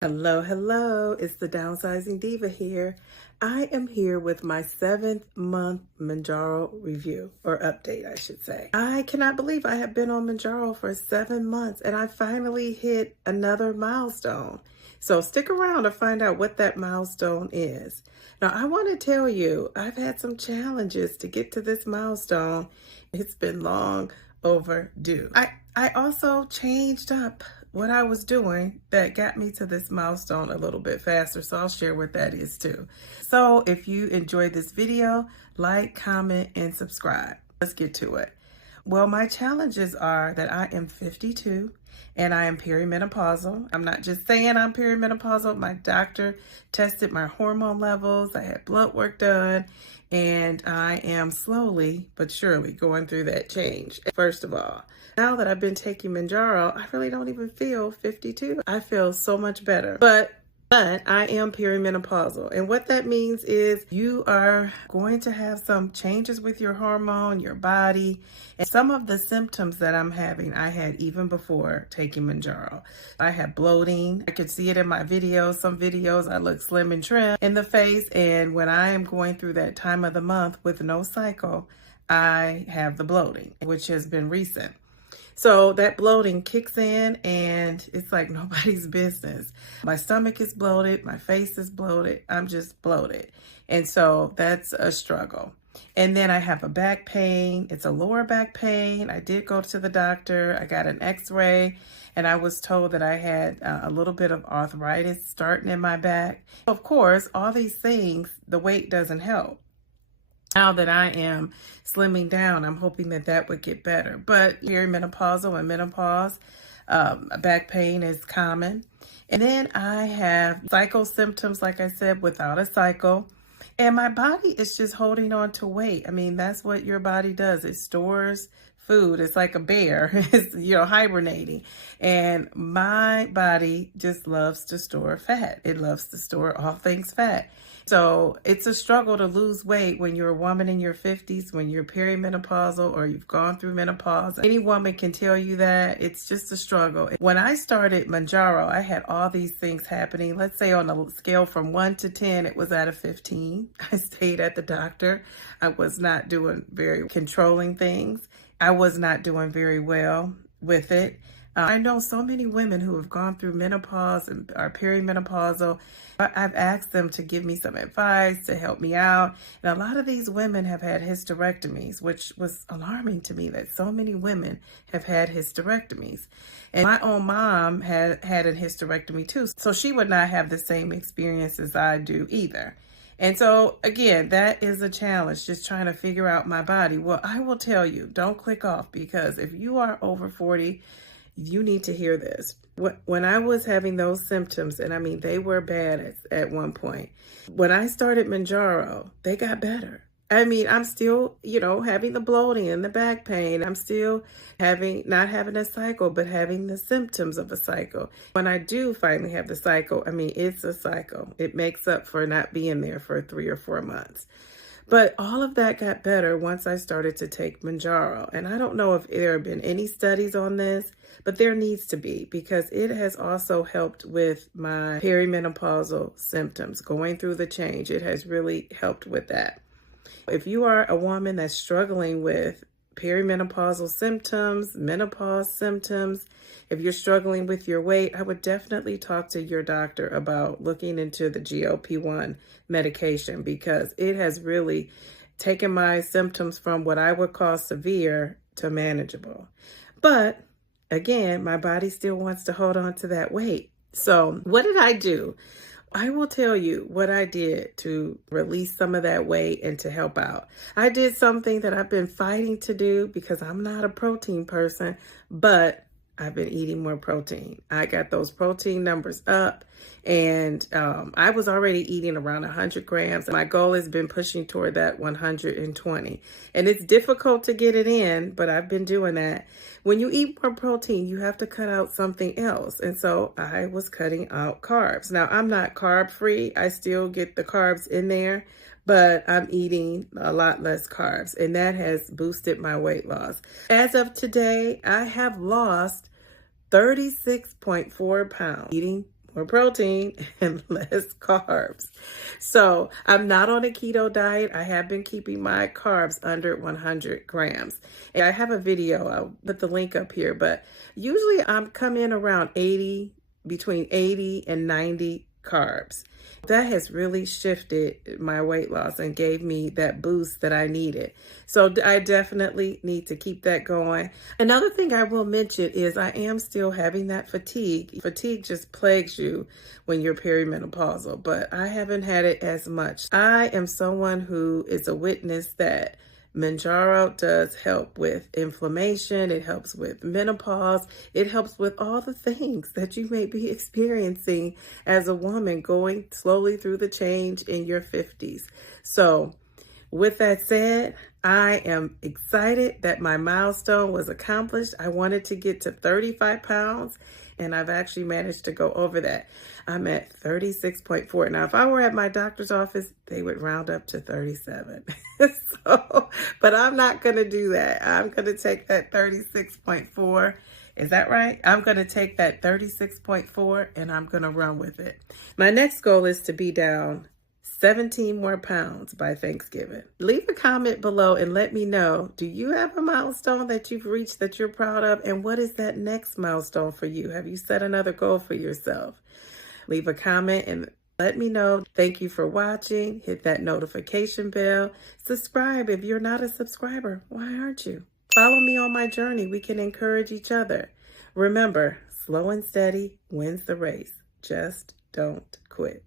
Hello, hello. It's the Downsizing Diva here. I am here with my 7th-month Mounjaro review, or update, I should say. I cannot believe I have been on Mounjaro for 7 months and I finally hit another milestone. So stick around to find out what that milestone is. Now, I want to tell you, I've had some challenges to get to this milestone. It's been long overdue. I also changed up what I was doing that got me to this milestone a little bit faster. So I'll share what that is too. So if you enjoyed this video, like, comment, and subscribe. Let's get to it. Well, my challenges are that I am 52 and I am perimenopausal. I'm not just saying I'm perimenopausal. My doctor tested my hormone levels. I had blood work done, and I am slowly but surely going through that change. First of all, now that I've been taking Mounjaro, I really don't even feel 52. I feel so much better. But I am perimenopausal. And what that means is you are going to have some changes with your hormone, your body, and some of the symptoms that I'm having, I had even before taking Mounjaro. I have bloating. I could see it in my videos. Some videos I look slim and trim in the face. And when I am going through that time of the month with no cycle, I have the bloating, which has been recent. So that bloating kicks in and it's like nobody's business. My stomach is bloated. My face is bloated. I'm just bloated. And so that's a struggle. And then I have a back pain. It's a lower back pain. I did go to the doctor. I got an x-ray and I was told that I had a little bit of arthritis starting in my back. Of course, all these things, the weight doesn't help. Now that I am slimming down, I'm hoping that that would get better. But perimenopausal and menopause, back pain is common. And then I have cycle symptoms, like I said, without a cycle. And my body is just holding on to weight. I mean, that's what your body does. It stores food. It's like a bear. It's, hibernating. And my body just loves to store fat. It loves to store all things fat. So it's a struggle to lose weight when you're a woman in your 50s, when you're perimenopausal or you've gone through menopause. Any woman can tell you that. It's just a struggle. When I started Mounjaro, I had all these things happening. Let's say on a scale from 1 to 10, it was at a 15. I stayed at the doctor. I was not doing very controlling things. I was not doing very well with it. I know so many women who have gone through menopause and are perimenopausal. I've asked them to give me some advice to help me out. And a lot of these women have had hysterectomies, which was alarming to me that so many women have had hysterectomies. And my own mom had a hysterectomy too. So she would not have the same experience as I do either. And so, again, that is a challenge, just trying to figure out my body. Well, I will tell you, don't click off, because if you are over 40, you need to hear this. When I was having those symptoms, and I mean, they were bad at one point, when I started Mounjaro, they got better. I mean, I'm still, having the bloating and the back pain. I'm still not having a cycle, but having the symptoms of a cycle. When I do finally have the cycle, I mean, it's a cycle. It makes up for not being there for 3 or 4 months. But all of that got better once I started to take Mounjaro. And I don't know if there have been any studies on this, but there needs to be, because it has also helped with my perimenopausal symptoms. Going through the change, it has really helped with that. If you are a woman that's struggling with perimenopausal symptoms, menopause symptoms, if you're struggling with your weight, I would definitely talk to your doctor about looking into the GLP-1 medication, because it has really taken my symptoms from what I would call severe to manageable. But again, my body still wants to hold on to that weight. So what did I do? I will tell you what I did to release some of that weight and to help out. I did something that I've been fighting to do because I'm not a protein person, but I've been eating more protein. I got those protein numbers up, and I was already eating around 100 grams. My goal has been pushing toward that 120. And it's difficult to get it in, but I've been doing that. When you eat more protein, you have to cut out something else. And so I was cutting out carbs. Now, I'm not carb free. I still get the carbs in there, but I'm eating a lot less carbs, and that has boosted my weight loss. As of today, I have lost 36.4 pounds eating more protein and less carbs. So I'm not on a keto diet. I have been keeping my carbs under 100 grams. And I have a video, I'll put the link up here, but usually I'm coming around between 80 and 90 carbs. That has really shifted my weight loss and gave me that boost that I needed. So I definitely need to keep that going. Another thing I will mention is I am still having that fatigue. Fatigue just plagues you when you're perimenopausal, but I haven't had it as much. I am someone who is a witness that Mounjaro does help with inflammation. It helps with menopause. It helps with all the things that you may be experiencing as a woman going slowly through the change in your 50s. So with that said, I am excited that my milestone was accomplished. I wanted to get to 35 pounds, and I've actually managed to go over that. I'm at 36.4. Now, if I were at my doctor's office, they would round up to 37. But I'm not going to do that. I'm going to take that 36.4. Is that right? I'm going to take that 36.4 and I'm going to run with it. My next goal is to be down 17 more pounds by Thanksgiving. Leave a comment below and let me know, do you have a milestone that you've reached that you're proud of? And what is that next milestone for you? Have you set another goal for yourself? Leave a comment and let me know. Thank you for watching. Hit that notification bell. Subscribe if you're not a subscriber. Why aren't you? Follow me on my journey. We can encourage each other. Remember, slow and steady wins the race. Just don't quit.